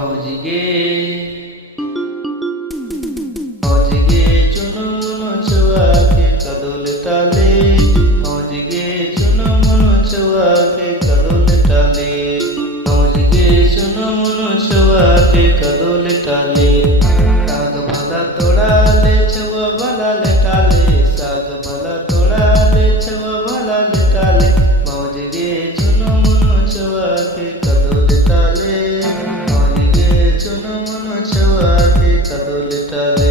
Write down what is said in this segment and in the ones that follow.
मौजिगे मौजिगे चुनो मनो छुआ के कदोल टाले मौजिगे चुनो मनो छुआ के कदोल टाले मौजिगे चुनो मनो छुआ के कदोल टाले साग भला तोड़ा ले छुआ भला ले टाले साग भला तोड़ा ले छुआ भला ले टाले मौजिगे चुनो मनो छुआ के कदोल टाले मौजिगे चुनो मनो छुआ के कदोल टाले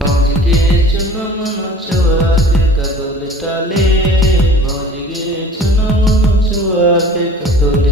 मौजिगे चुनो मनो छुआ के कदोल टाले मौजिगे चुनो मनो छुआ के कदोल